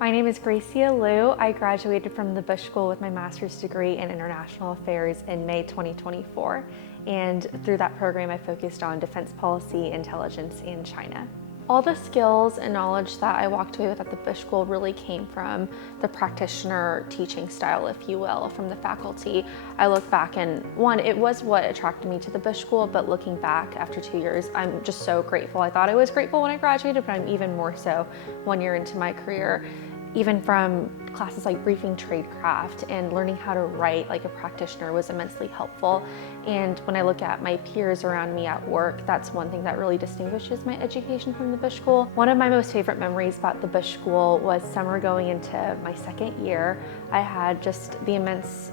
My name is Gracia Luo. I graduated from the Bush School with my master's degree in international affairs in May 2024. And through that program, I focused on defense policy, intelligence, and China. All the skills and knowledge that I walked away with at the Bush School really came from the practitioner teaching style, if you will, from the faculty. I look back and it was what attracted me to the Bush School, but looking back after 2 years, I'm just so grateful. I thought I was grateful when I graduated, but I'm even more so 1 year into my career. Even from classes like briefing tradecraft and learning how to write like a practitioner was immensely helpful. And when I look at my peers around me at work, that's one thing that really distinguishes my education from the Bush School. One of my most favorite memories about the Bush School was summer going into my second year. I had just the immense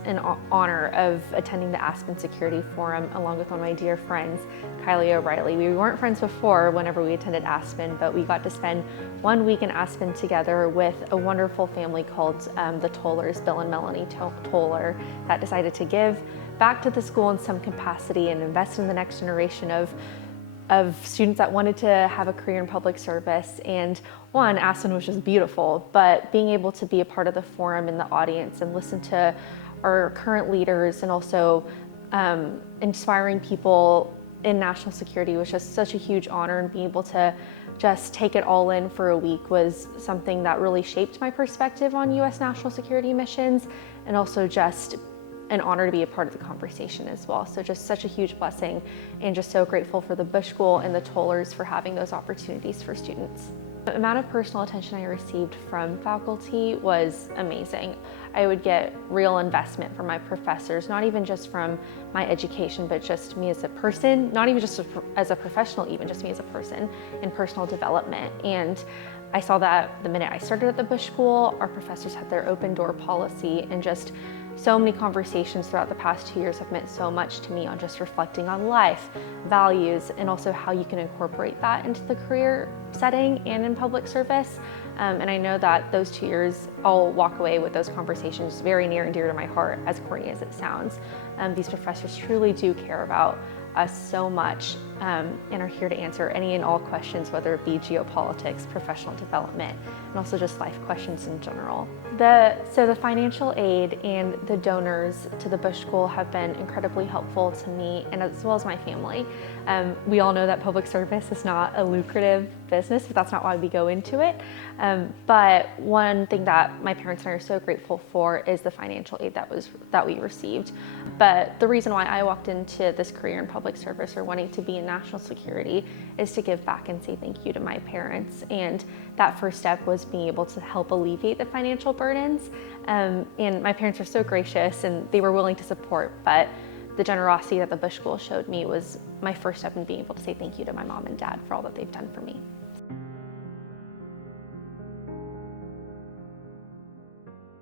honor of attending the Aspen Security Forum along with one of my dear friends, Kylie O'Reilly. We weren't friends before whenever we attended Aspen, but we got to spend 1 week in Aspen together with a wonderful family called the Tollers, Bill and Melanie Toller, that decided to give back to the school in some capacity and invest in the next generation of students that wanted to have a career in public service. And Aspen was just beautiful, but being able to be a part of the forum in the audience and listen to our current leaders and also inspiring people in national security was just such a huge honor, and being able to just take it all in for a week was something that really shaped my perspective on U.S. national security missions, and also just an honor to be a part of the conversation as well. So just such a huge blessing, and just so grateful for the Bush School and the Tollers for having those opportunities for students. The amount of personal attention I received from faculty was amazing. I would get real investment from my professors, not even just from my education, but just me as a person, not even just as a professional, even just me as a person in personal development. And I saw that the minute I started at the Bush School. Our professors had their open door policy, and just so many conversations throughout the past 2 years have meant so much to me on just reflecting on life, values, and also how you can incorporate that into the career setting and in public service. And I know that those 2 years, I'll walk away with those conversations very near and dear to my heart, as corny as it sounds. These professors truly do care about us so much, and are here to answer any and all questions, whether it be geopolitics, professional development, and also just life questions in general. So the financial aid and the donors to the Bush School have been incredibly helpful to me, and as well as my family. We all know that public service is not a lucrative business, but that's not why we go into it. But one thing that my parents and I are so grateful for is the financial aid that we received. But the reason why I walked into this career in public service, or wanting to be in national security, is to give back and say thank you to my parents. And that first step was being able to help alleviate the financial burdens. And my parents were so gracious, and they were willing to support, but the generosity that the Bush School showed me was my first step in being able to say thank you to my mom and dad for all that they've done for me.